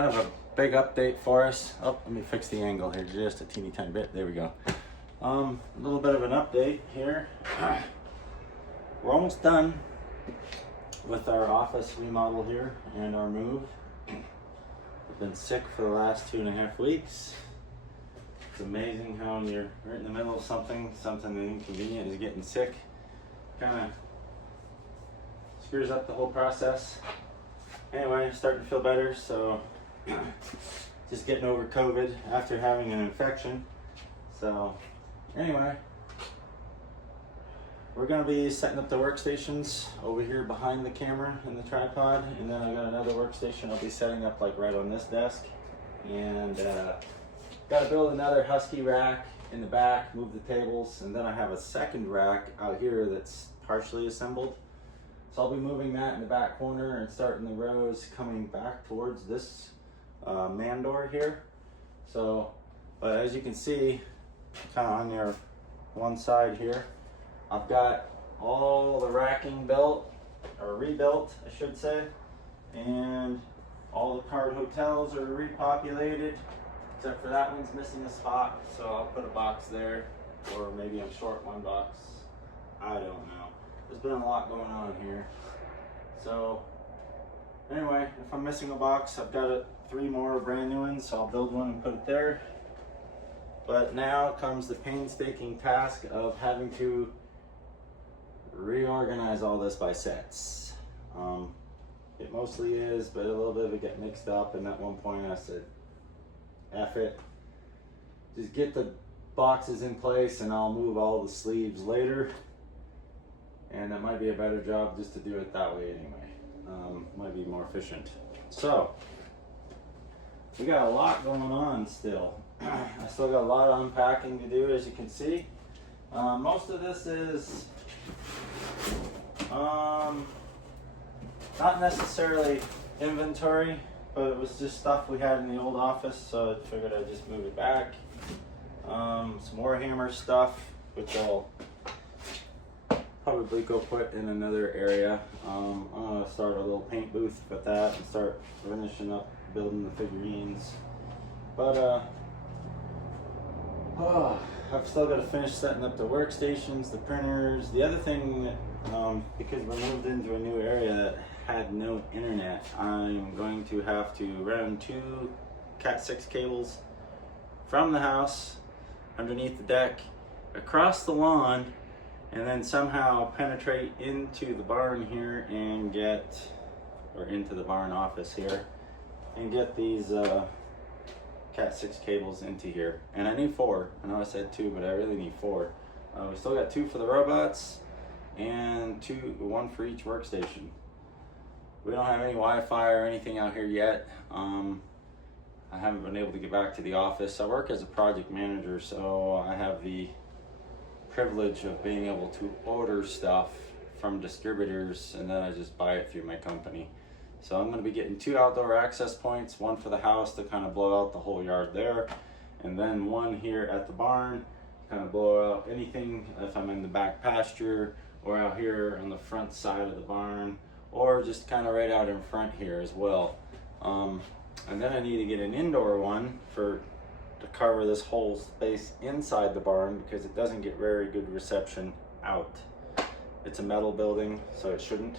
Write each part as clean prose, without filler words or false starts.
kind of a big update for us. Oh, let me fix the angle here just a teeny tiny bit. There we go. A little bit of an update here. We're almost done with our office remodel here and our move. I've been sick for the last 2.5 weeks. It's amazing how when you're right in the middle of something inconvenient is getting sick. Kind of screws up the whole process. Anyway, starting to feel better, so just getting over COVID after having an infection. So anyway, we're gonna be setting up the workstations over here behind the camera and the tripod, and then I got another workstation I'll be setting up like right on this desk, and got to build another Husky rack in the back, move the tables, and then I have a second rack out here that's partially assembled. So I'll be moving that in the back corner and starting the rows coming back towards this man door here. So, but as you can see, kind of on your one side here, I've got all the racking built, or rebuilt, I should say, and all the card hotels are repopulated, except for that one's missing a spot, so I'll put a box there, or maybe I'm short one box. I don't know. There's been a lot going on here. So anyway, if I'm missing a box, I've got 3 more brand new ones, so I'll build one and put it there. But now comes the painstaking task of having to reorganize all this by sets. It mostly is, but a little bit of it got mixed up, and at one point I said, F it. Just get the boxes in place and I'll move all the sleeves later. And that might be a better job just to do it that way anyway. Might be more efficient. So, we got a lot going on still. I still got a lot of unpacking to do, as you can see. Most of this is not necessarily inventory, but it was just stuff we had in the old office, so I figured I'd just move it back. Some Warhammer stuff, which I'll probably go put in another area. I'm gonna start a little paint booth with that and start finishing up building the figurines. But I've still got to finish setting up the workstations, the printers. The other thing, because we moved into a new area that had no internet, I'm going to have to run 2 Cat6 cables from the house underneath the deck across the lawn, and then somehow penetrate into the barn here and get, or into the barn office here, and get these Cat6 cables into here. And I need 4. I know I said 2, but I really need 4. We still got 2 for the robots and 1 for each workstation. We don't have any Wi-Fi or anything out here yet. I haven't been able to get back to the office. I work as a project manager, so I have the privilege of being able to order stuff from distributors, and then I just buy it through my company. So I'm going to be getting 2 outdoor access points, 1 for the house to kind of blow out the whole yard there, and then 1 here at the barn to kind of blow out anything if I'm in the back pasture or out here on the front side of the barn, or just kind of right out in front here as well. And then I need to get an indoor one to cover this whole space inside the barn, because it doesn't get very good reception out. It's a metal building, so it shouldn't.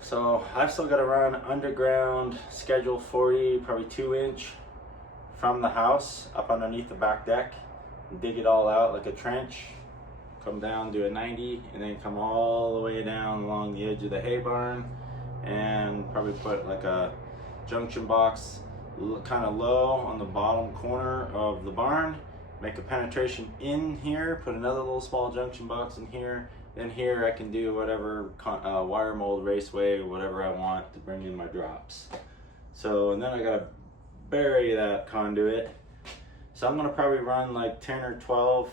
So I've still got to run underground schedule 40, probably 2-inch from the house up underneath the back deck, and dig it all out like a trench, come down, do a 90, and then come all the way down along the edge of the hay barn, and probably put like a junction box kind of low on the bottom corner of the barn, make a penetration in here, put another little small junction box in here. Then here I can do whatever wire mold raceway, whatever I want to bring in my drops. So, and then I gotta bury that conduit. So I'm gonna probably run like 10 or 12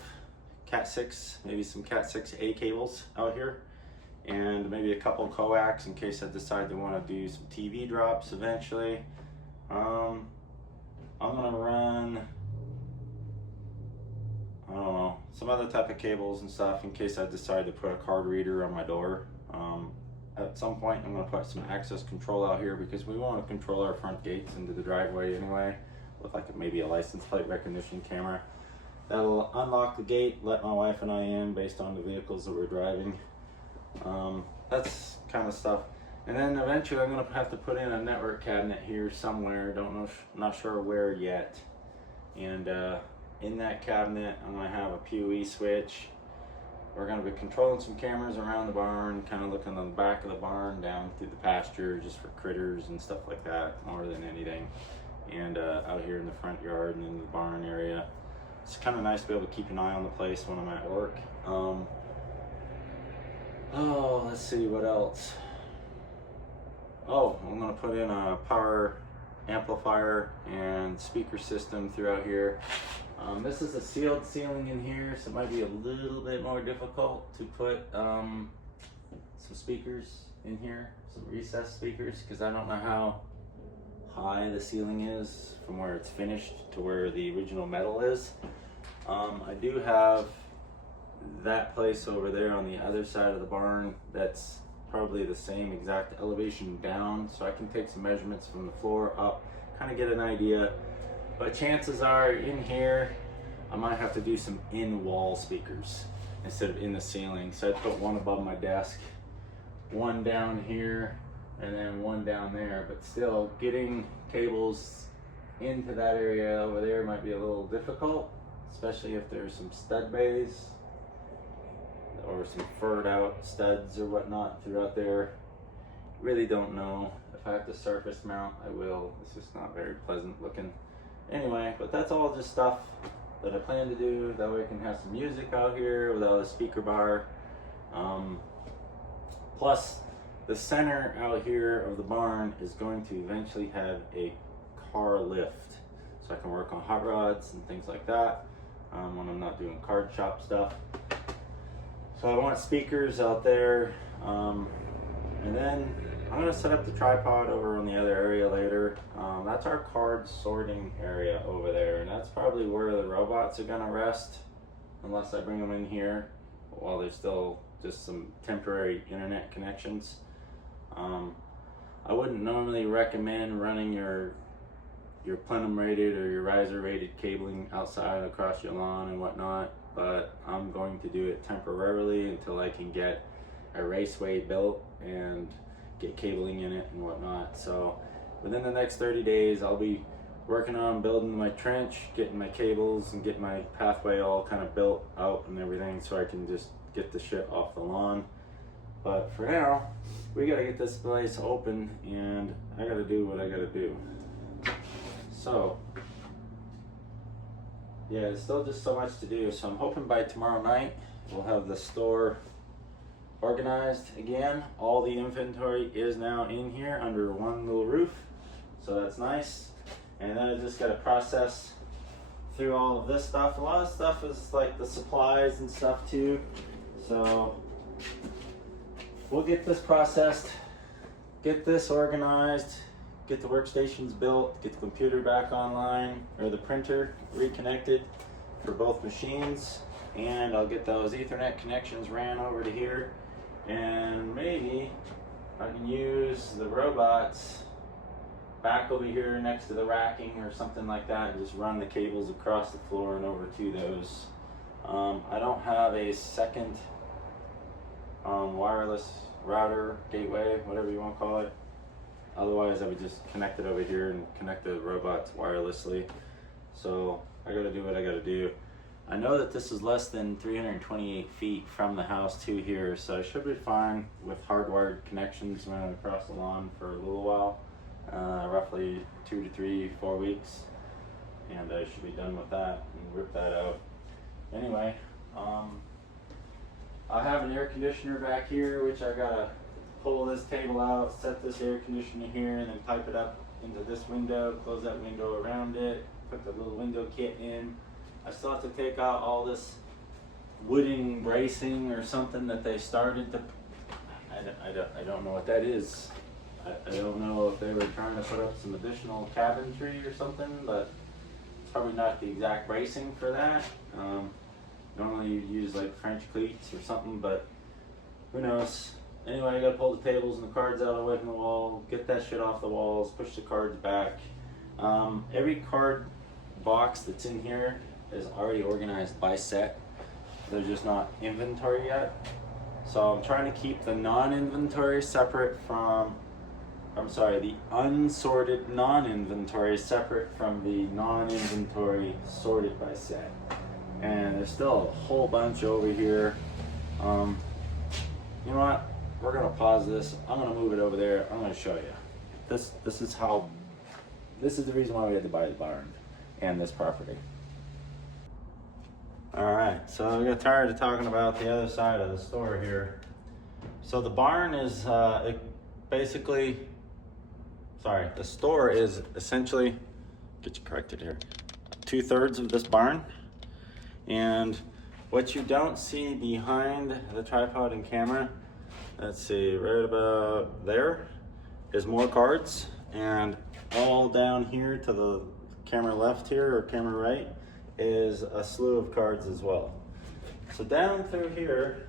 Cat6, maybe some Cat6A cables out here, and maybe a couple coax in case I decide to want to do some TV drops eventually. I'm gonna run, I don't know, some other type of cables and stuff in case I decide to put a card reader on my door. at some point I'm going to put some access control out here because we want to control our front gates into the driveway anyway, with like maybe a license plate recognition camera. That'll unlock the gate, let my wife and I in based on the vehicles that we're driving. That's kind of stuff. And then eventually I'm going to have to put in a network cabinet here somewhere. Don't know, not sure where yet. And in that cabinet I'm going to have a PoE switch. We're going to be controlling some cameras around the barn, kind of looking on the back of the barn down through the pasture just for critters and stuff like that more than anything. And out here in the front yard and in the barn area. It's kind of nice to be able to keep an eye on the place when I'm at work. Oh, let's see what else. Oh, I'm going to put in a power amplifier and speaker system throughout here. This is a sealed ceiling in here, so it might be a little bit more difficult to put some speakers in here, some recessed speakers, because I don't know how high the ceiling is from where it's finished to where the original metal is. I do have that place over there on the other side of the barn that's probably the same exact elevation down, so I can take some measurements from the floor up, kind of get an idea. But chances are in here I might have to do some in-wall speakers instead of in the ceiling. So I'd put one above my desk, one down here, and then one down there. But still, getting cables into that area over there might be a little difficult, especially if there's some stud bays or some furred out studs or whatnot throughout there. Really don't know. If I have to surface mount, I will. It's just not very pleasant looking. Anyway, but that's all just stuff that I plan to do. That way I can have some music out here without a speaker bar. Plus, the center out here of the barn is going to eventually have a car lift. So I can work on hot rods and things like that when I'm not doing card shop stuff. So I want speakers out there. And then I'm going to set up the tripod over on the other area later. That's our card sorting area over there, and that's probably where the robots are going to rest unless I bring them in here while there's still just some temporary internet connections. I wouldn't normally recommend running your plenum rated or your riser rated cabling outside across your lawn and whatnot, but I'm going to do it temporarily until I can get a raceway built and get cabling in it and whatnot. So within the next 30 days I'll be working on building my trench, getting my cables, and getting my pathway all kind of built out and everything so I can just get the shit off the lawn. But for now, we gotta get this place open and I gotta do what I gotta do. So yeah, there's still just so much to do. So I'm hoping by tomorrow night we'll have the store organized again. All the inventory is now in here under one little roof, so that's nice. And then I just got to process through all of this stuff. A lot of stuff is like the supplies and stuff too, so we'll get this processed, get this organized, get the workstations built, get the computer back online, or the printer reconnected for both machines, and I'll get those Ethernet connections ran over to here. And maybe I can use the robots back over here next to the racking or something like that and just run the cables across the floor and over to those. I don't have a second wireless router, gateway, whatever you want to call it. Otherwise I would just connect it over here and connect the robots wirelessly. So I gotta do what I gotta do. I know that this is less than 328 feet from the house to here, so I should be fine with hardwired connections running across the lawn for a little while, roughly 2 to 3, 4 weeks, and I should be done with that and rip that out. Anyway, I have an air conditioner back here, which I gotta pull this table out, set this air conditioner here, and then pipe it up into this window, close that window around it, put the little window kit in. I still have to take out all this wooden bracing or something that they started to, I don't know what that is. I don't know if they were trying to put up some additional cabinetry or something, but it's probably not the exact bracing for that. Normally you use like French cleats or something, but who knows. Anyway, I gotta pull the tables and the cards out away from the wall, get that shit off the walls, push the cards back. Every card box that's in here is already organized by set. They're just not inventory yet. So I'm trying to keep the non-inventory separate from, the unsorted non-inventory separate from the non-inventory sorted by set. And there's still a whole bunch over here. You know what? We're gonna pause this. I'm gonna move it over there. I'm gonna show you. This is the reason why we had to buy the barn and this property. All right, so I got tired of talking about the other side of the store here. So the barn is the store is essentially, get you corrected here, 2/3 of this barn. And what you don't see behind the tripod and camera, let's see, right about there is more cards, and all down here to the camera left here or camera right is a slew of cards as well. So down through here,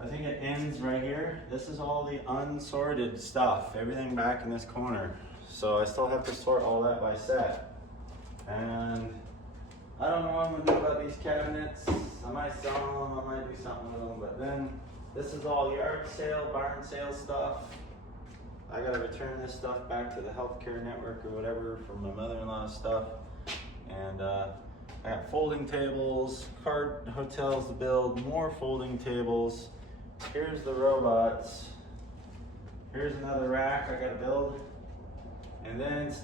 I think it ends right here. This is all the unsorted stuff, everything back in this corner. So I still have to sort all that by set. And I don't know what I'm gonna do about these cabinets. I might sell them, I might do something with them, but then this is all yard sale, barn sale stuff. I gotta return this stuff back to the healthcare network or whatever for my mother-in-law's stuff. And I got folding tables, card hotels to build, more folding tables. Here's the robots. Here's another rack I gotta build. And then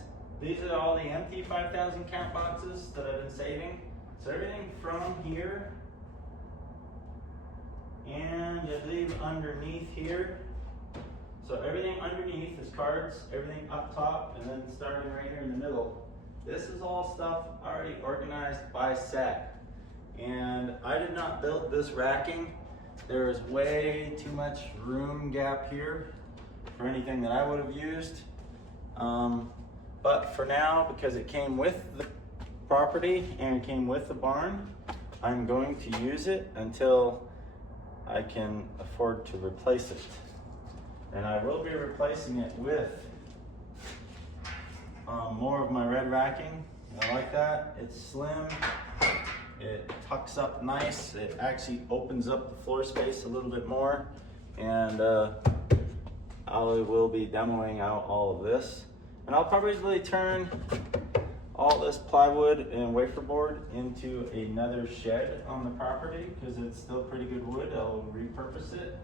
these are all the empty 5,000 count boxes that I've been saving. So everything from here and I believe underneath here. So everything underneath is cards, everything up top, and then starting right here in the middle. This is all stuff already organized by set. And I did not build this racking. There is way too much room gap here for anything that I would have used. But for now, because it came with the property and it came with the barn, I'm going to use it until I can afford to replace it. And I will be replacing it with more of my red racking. I like that. It's slim, it tucks up nice, it actually opens up the floor space a little bit more. And I will be demoing out all of this. And I'll probably turn all this plywood and wafer board into another shed on the property because it's still pretty good wood. I'll repurpose it.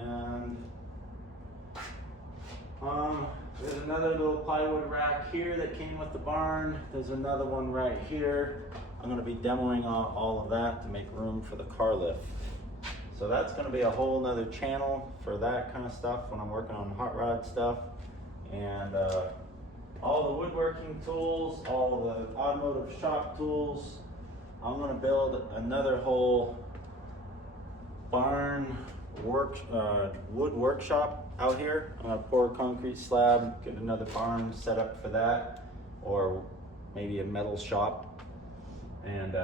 And there's another little plywood rack here that came with the barn. There's another one right here. I'm gonna be demoing all of that to make room for the car lift. So that's gonna be a whole nother channel for that kind of stuff when I'm working on hot rod stuff. And all the woodworking tools, all the automotive shop tools. I'm gonna build another whole barn wood workshop out here. I'm gonna pour a concrete slab, get another barn set up for that, or maybe a metal shop. And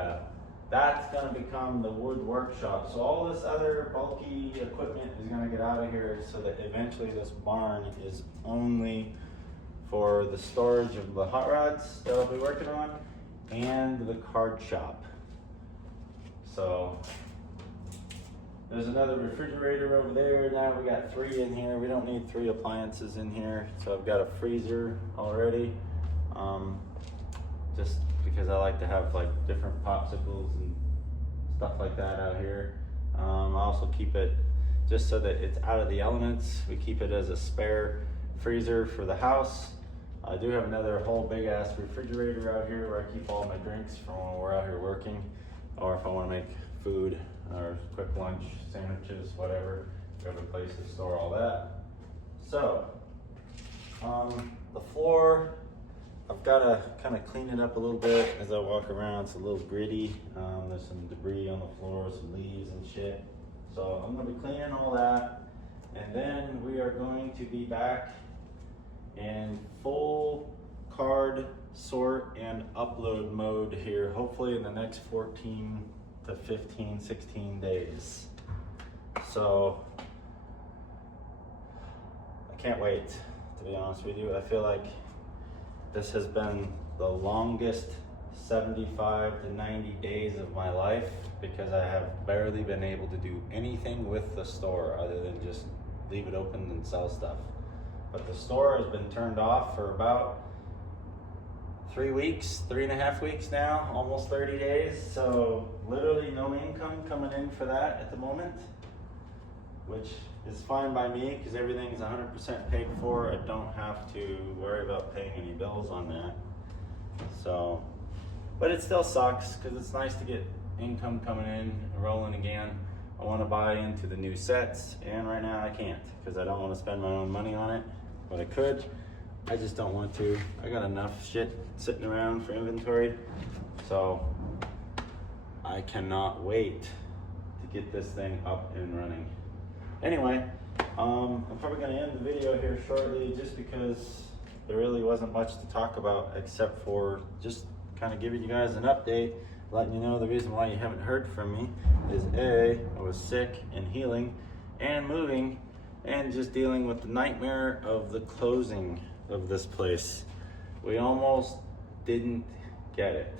that's gonna become the wood workshop. So all this other bulky equipment is gonna get out of here so that eventually this barn is only for the storage of the hot rods that I'll be working on and the card shop. So there's another refrigerator over there. Now we got 3 in here. We don't need 3 appliances in here. So I've got a freezer already. Just because I like to have like different popsicles and stuff like that out here. I also keep it just so that it's out of the elements. We keep it as a spare freezer for the house. I do have another whole big ass refrigerator out here where I keep all my drinks from when we're out here working, or if I want to make food or quick lunch, sandwiches, whatever. We have a place to store all that. So, the floor, I've got to kind of clean it up a little bit as I walk around. It's a little gritty. There's some debris on the floor, some leaves and shit. So I'm going to be cleaning all that. And then we are going to be back in full card sort and upload mode here, hopefully in the next 14 to 15, 16 days. So I can't wait, to be honest with you. I feel like this has been the longest 75 to 90 days of my life because I have barely been able to do anything with the store other than just leave it open and sell stuff. But the store has been turned off for about 3 weeks, 3.5 weeks now, almost 30 days. So literally no income coming in for that at the moment, which is fine by me because everything's 100% paid for. I don't have to worry about paying any bills on that. So, but it still sucks because it's nice to get income coming in and rolling again. I want to buy into the new sets, and right now I can't because I don't want to spend my own money on it, but I could. I just don't want to. I got enough shit sitting around for inventory, so I cannot wait to get this thing up and running. Anyway, I'm probably going to end the video here shortly just because there really wasn't much to talk about except for just kind of giving you guys an update, letting you know the reason why you haven't heard from me is A, I was sick and healing and moving and just dealing with the nightmare of the closing of this place. We almost didn't get it,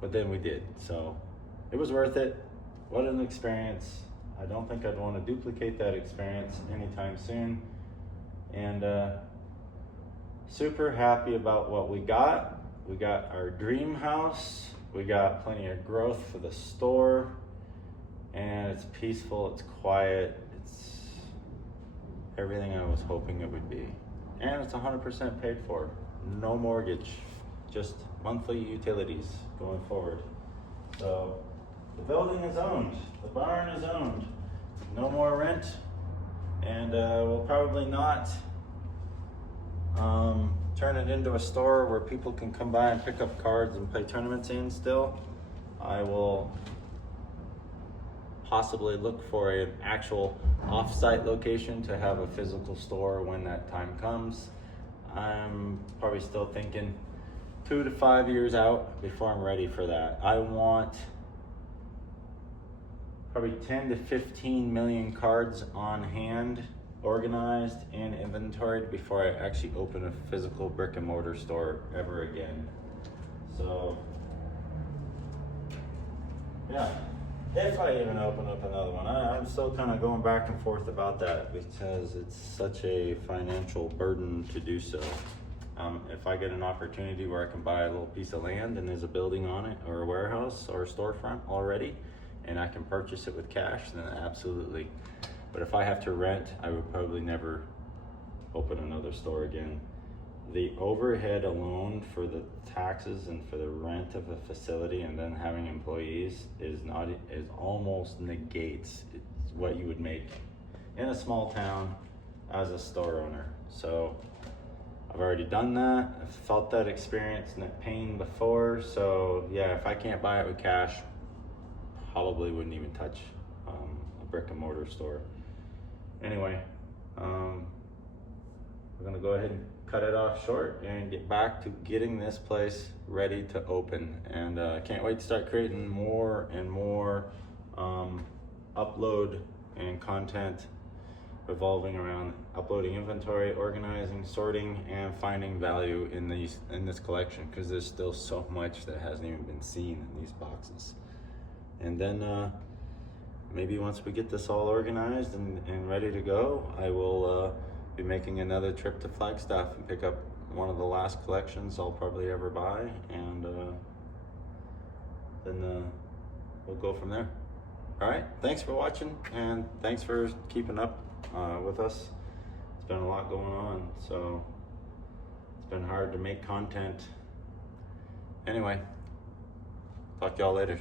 but then we did, so it was worth it. What an experience. I don't think I'd want to duplicate that experience anytime soon. And super happy about what we got. We got our dream house. We got plenty of growth for the store. And it's peaceful, it's quiet, it's everything I was hoping it would be. And it's 100% paid for. No mortgage, just monthly utilities going forward. So the building is owned, the barn is owned, no more rent, and we'll probably not turn it into a store where people can come by and pick up cards and play tournaments in still. I will possibly look for an actual off-site location to have a physical store when that time comes. I'm probably still thinking 2 to 5 years out before I'm ready for that. I want probably 10 to 15 million cards on hand, organized and inventoried before I actually open a physical brick and mortar store ever again. So, yeah, if I even open up another one, I'm still kind of going back and forth about that because it's such a financial burden to do so. If I get an opportunity where I can buy a little piece of land and there's a building on it or a warehouse or a storefront already, and I can purchase it with cash, then absolutely. But if I have to rent, I would probably never open another store again. The overhead alone for the taxes and for the rent of a facility and then having employees is almost negates what you would make in a small town as a store owner. So I've already done that. I've felt that experience and that pain before. So yeah, if I can't buy it with cash, probably wouldn't even touch a brick and mortar store. Anyway, we're gonna go ahead and cut it off short and get back to getting this place ready to open. And I can't wait to start creating more and more upload and content revolving around uploading inventory, organizing, sorting, and finding value in this collection, because there's still so much that hasn't even been seen in these boxes. And then maybe once we get this all organized and ready to go, I will be making another trip to Flagstaff and pick up one of the last collections I'll probably ever buy, and then we'll go from there. All right, thanks for watching, and thanks for keeping up with us. It's been a lot going on, so it's been hard to make content. Anyway, talk to y'all later.